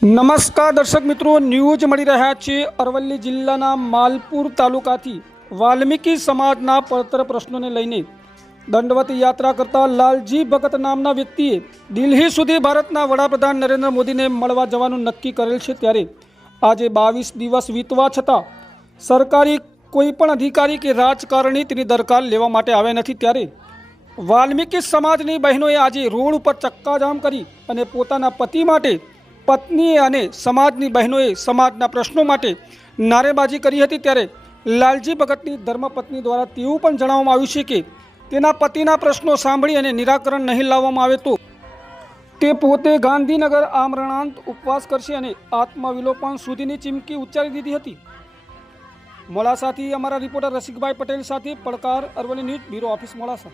નમસ્કાર દર્શક મિત્રો, ન્યૂઝ મળી રહ્યા છે અરવલ્લી જિલ્લાના માલપુર તાલુકાથી. વાલ્મીકી સમાજના પડતર પ્રશ્નોને લઈને દંડવત યાત્રા કરતા લાલજી ભગત નામના વ્યક્તિએ દિલ્હી સુધી ભારતના વડાપ્રધાન નરેન્દ્ર મોદીને મળવા જવાનું નક્કી કરેલ છે ત્યારે આજે બાવીસ દિવસ વીતવા છતાં સરકારી કોઈપણ અધિકારી કે રાજકારણી તેની દરકાર લેવા માટે આવ્યા નથી ત્યારે વાલ્મીકી સમાજની બહેનોએ આજે રોડ ઉપર ચક્કાજામ કરી અને પોતાના પતિ માટે પત્નીએ અને સમાજની બહેનોએ સમાજના પ્રશ્નો માટે નારેબાજી કરી હતી ત્યારે લાલજી ભગતની ધર્મપત્ની દ્વારા તેવું પણ જણાવવામાં આવ્યું છે કે તેના પતિના પ્રશ્નો સાંભળી અને નિરાકરણ નહીં લાવવામાં આવે તો તે પોતે ગાંધીનગર આમરણાંત ઉપવાસ કરશે અને આત્મવિલોપન સુધીની ચીમકી ઉચ્ચારી દીધી હતી. મોડાસાથી અમારા રિપોર્ટર રસિકભાઈ પટેલ સાથે પડકાર Aravalli news, bureau office Modasa.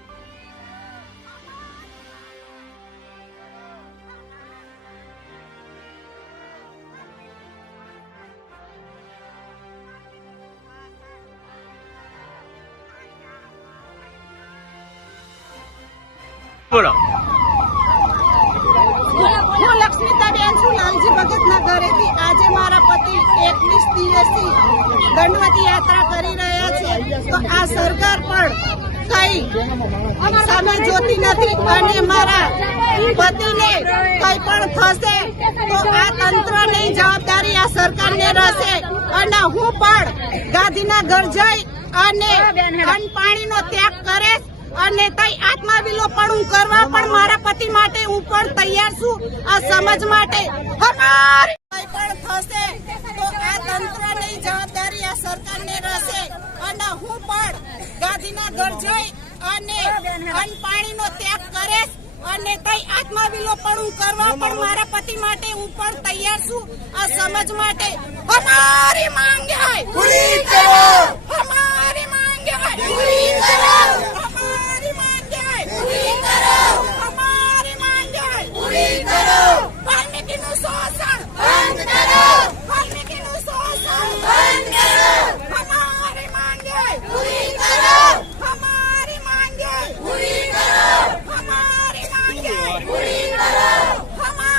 બોલો. હું લક્ષ્મીતાબેન છું, લાલજી ભગતના ઘરેથી. આજે મારા પતિ એકવીસ દિવસથી દંડવતી યાત્રા કરી રહ્યા છે. તો આ સરકાર પણ કઈ સામે જોતી નથી અને મારા પતિને કઈ પણ થશે તો આ તંત્રની જવાબદારી આ સરકારને રહેશે. અને હું પણ ગાંધીનગર જઈ અને અન્ન પાણીનો ત્યાગ અને તઈ આત્માવિલોપણ કરવા પણ મારા પતિ માટે હું પણ તૈયાર છું આ સમજ માટે. પણ થશે તો આ તંત્રની જવાબદારી આ સરકારને રહેશે. અને હું પણ ગાંધીનગર જઈ અને અન્ન પાણીનો ત્યાગ કરીશ અને તઈ આત્માવિલોપણ કરવા પણ મારા પતિ માટે હું પણ તૈયાર છું આ સમજ માટે. અમારી માંગ હે.